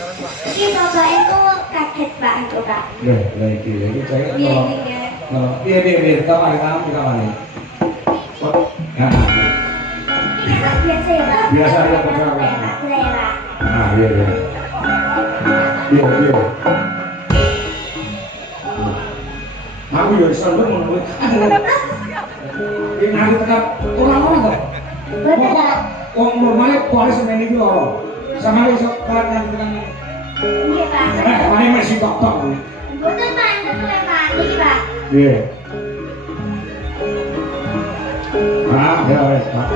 Ini bapak itu kaget Pak, itu Pak. Lagi saya kalau biar tahu ada kamu di kamar ini. Biasa ya Pak. Biasa ya Pak. Nah, iya. Aku juga selalu menunggu. Ini nanti tetap orang-orang kok. Betul. Orang normalnya kuali semen itu loh. Sama itu kuali nanti kan. Iya Pak. Mana masih tok-tok. Betul Pak, betul Pak. Ini Pak. Iya. Ya, Pak.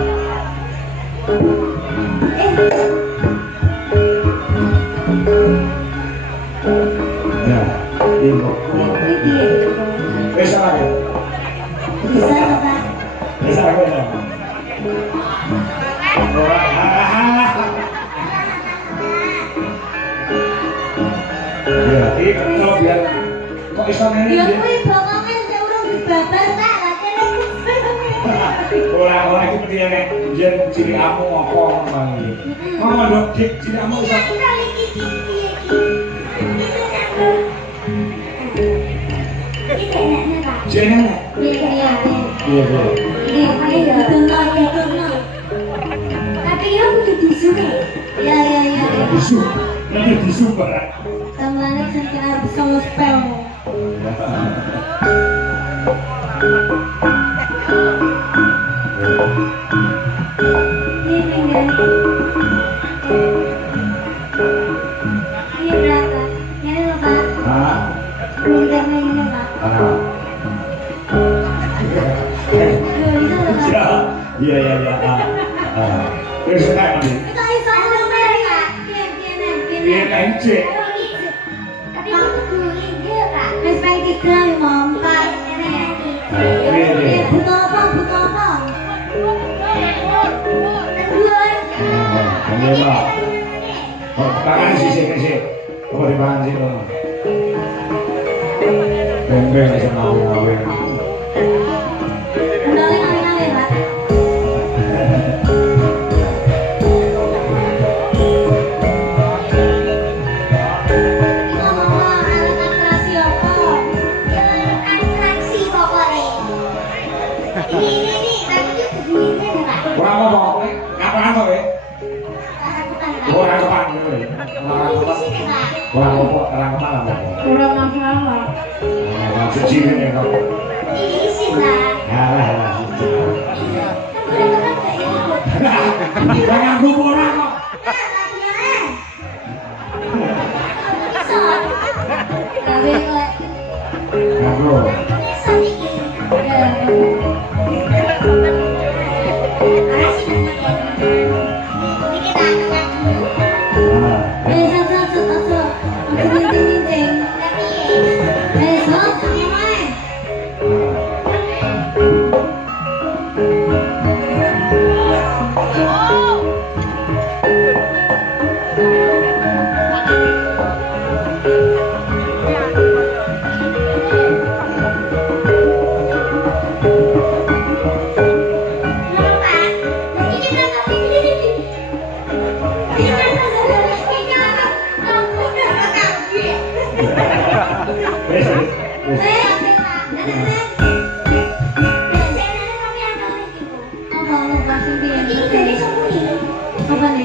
Ya, ini. Bisa ya? Bisa Pak. Bisa ya? Ya, ini kalau biar kok bisa ini? Ya kuwi bokonge sing urung dibabar tak lagene. Orang-orang itu dia nek jen ciri amu apa ngono iki. Ngono lho, dik ciri amu iso. Jenenge. Iya. Iya. Tapi ya kudu disuke. Ya. Disu. Nanti disu barang. Samane sing arep sama spell. Ini berapa? Ini loh Pak. Hah? Harganya ini Pak. Itu loh Pak. Iya. Wis nek iki. Itu iso ngomel Pak. Iya encik. Tapi aku kudu ini Pak. Wis pengen tiga ya Mom. Pak, Iya. butuh apa? Iya, Pak. Oh, tangan sih. Apa dipangan sih kono? Bembeng iso ngawin-ngawin. Ngawin Pak. Ora apa-apa, kapan kok kowe? Ora kapan kowe. Ora apa, ora kapan apa. Ora masalah. Nah, suci ini kok. Alah. Jangan ora kok. Nganggo.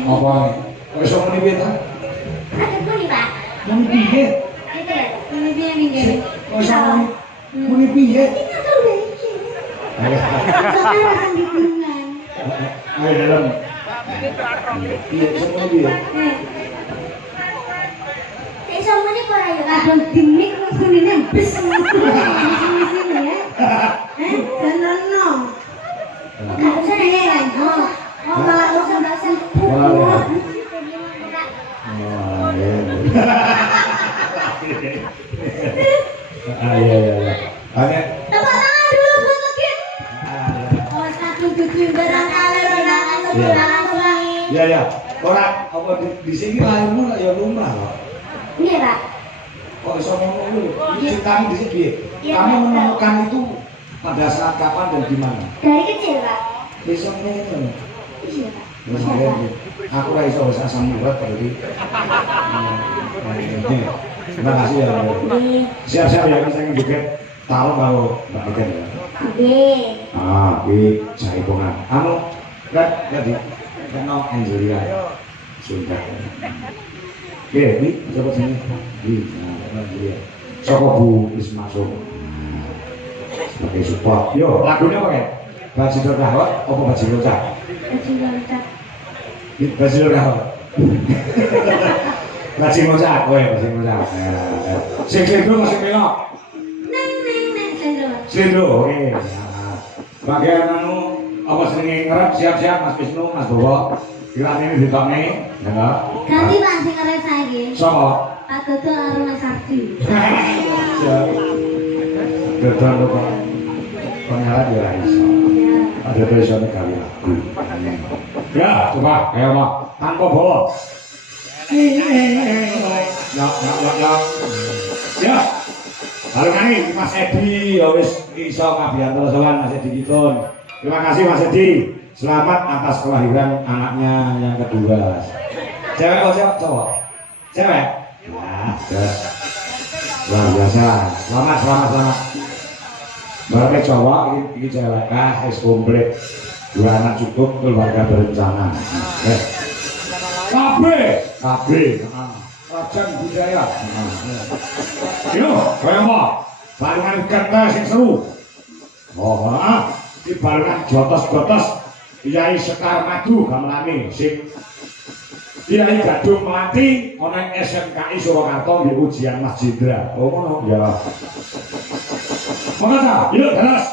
Apa nih? Wis muni piye ta? Muni piye? Wis muni piye? Ayo dalam. Piye muni piye? Abang dimik kunine bes sini ya. Senono. Enggak usah ya. Malah usah bahasa. Iya. Hanya Tepuk tangan dulu buat lagi. Oh, satu tujuh barangkali Ya. Ora apa di sini lahirmu ya lumrah kok. Iya, Pak. Kok iso ngomong lu? Ini kamu di sini piye? Kamu menemukan itu pada saat kapan dan di mana? Dari kecil, Pak. Besok ini. Iya, Pak. Aku lah iso wis asam urat tadi. Terima kasih ya. Siap-siap ya saya juga taruh kalau Mbak Iden ya. Oke. Jaipongan. Enggak di kenal Angelia. Sudah. Oke, ini coba sini. Angelia. Soko Bu Ismasuk. Sebagai support. Yo, lagunya apa ya? Bajidor Rahot apa Bajidor Cak? Bajidor Rahot. Bajidor Cak, kowe Bajidor Cak. Sing Slendro masih melok. Slendro, oke. Bagian anu apa sering ngerep siap-siap Mas Wisnu, Mas Bowo. Kirane ini ditokne, ya enggak? Ganti Pak sing ngerep saiki. Sopo? Pak Dodo karo Mas Ardi. Dodo kok. Pengalat ya iso. Ada besok kali lagu. Ya, coba ayo Pak. Tanpa bawa. Ya. Lalu kali Mas Edi ya wis iso ngabiyanto sowan Mas Edi Kitun. Terima kasih Mas Edi. Selamat atas kelahiran anaknya yang kedua. Cewek atau cowok? Cewek? Ya, terus. Luar biasa. Selamat. Barangnya cowok, ini cewek. Es komplit. 2 anak cukup, keluarga berencana. KB. Rajan budaya. Yo, kaya apa? Barengan kata sing seru. Di barengan jotos-jotos. Kiai Sekar Madu gamelane sing Kiai Gadung Melati ana SMKI Surakarta nggih ujian Mas Jendra. Oh ngono ya. Monggo yuk terus.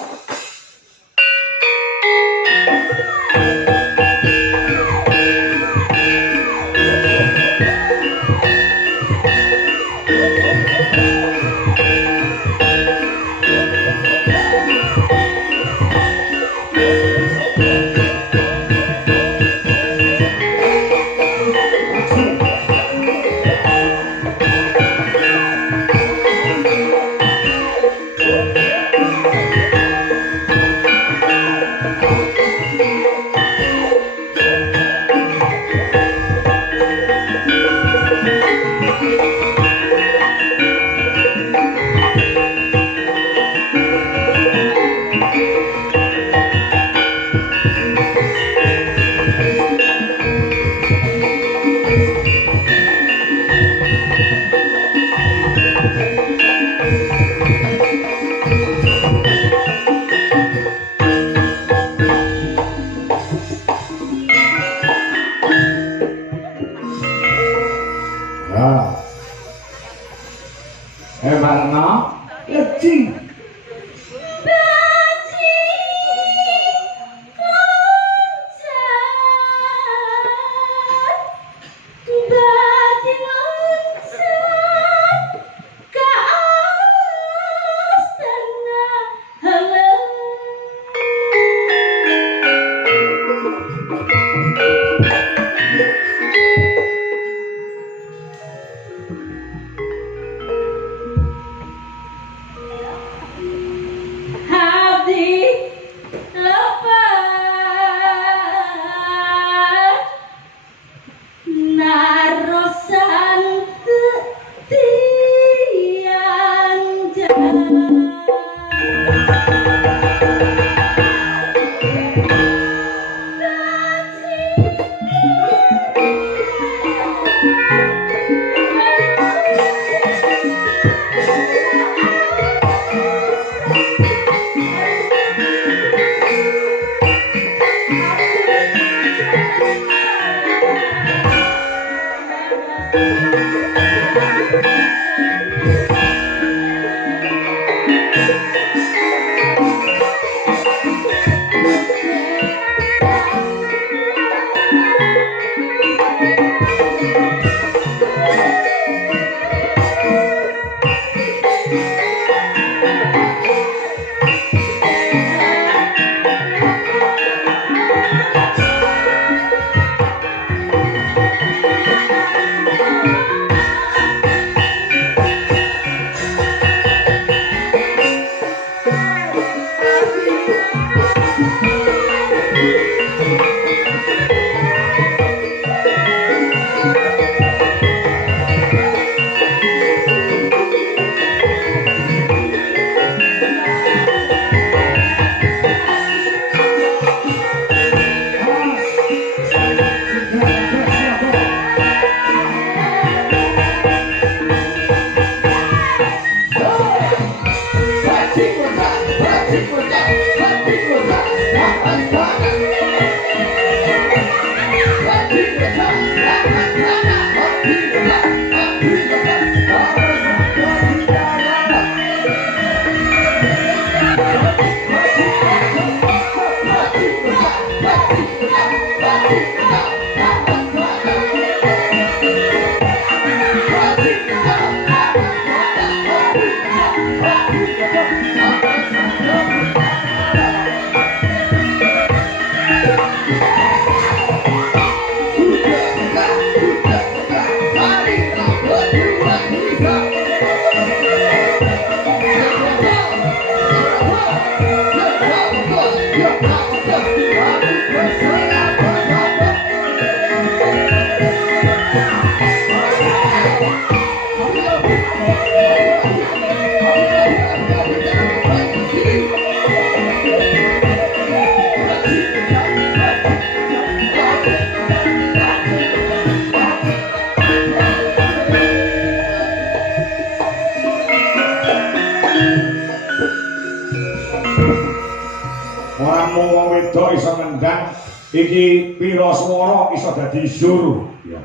Ora mung wong wedok iso nendang, iki pira swara iso dadi zur. Ya.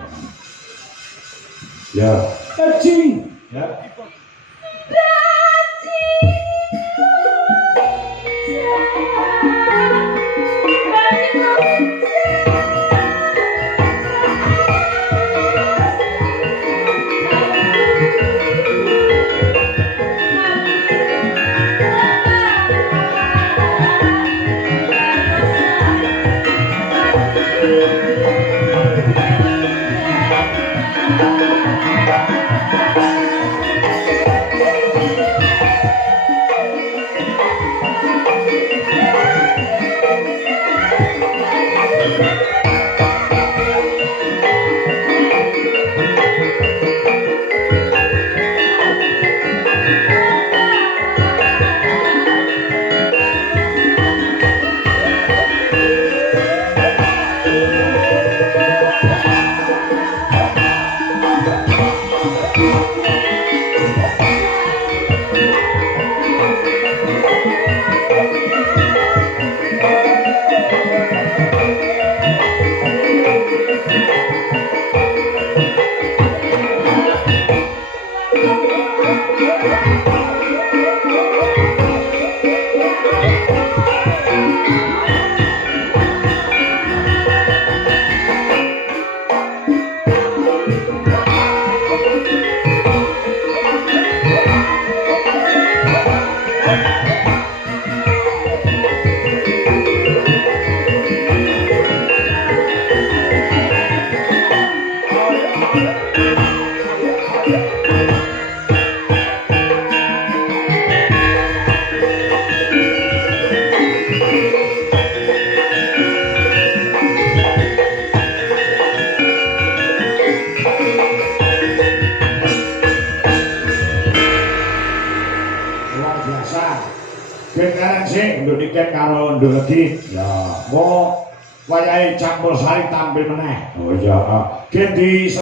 Ya. Aji. Ya. Kendaraan sing nduk diket karo nduk legi. Ya, mau wayahe campur sari tampil meneh. Oh iya, gen di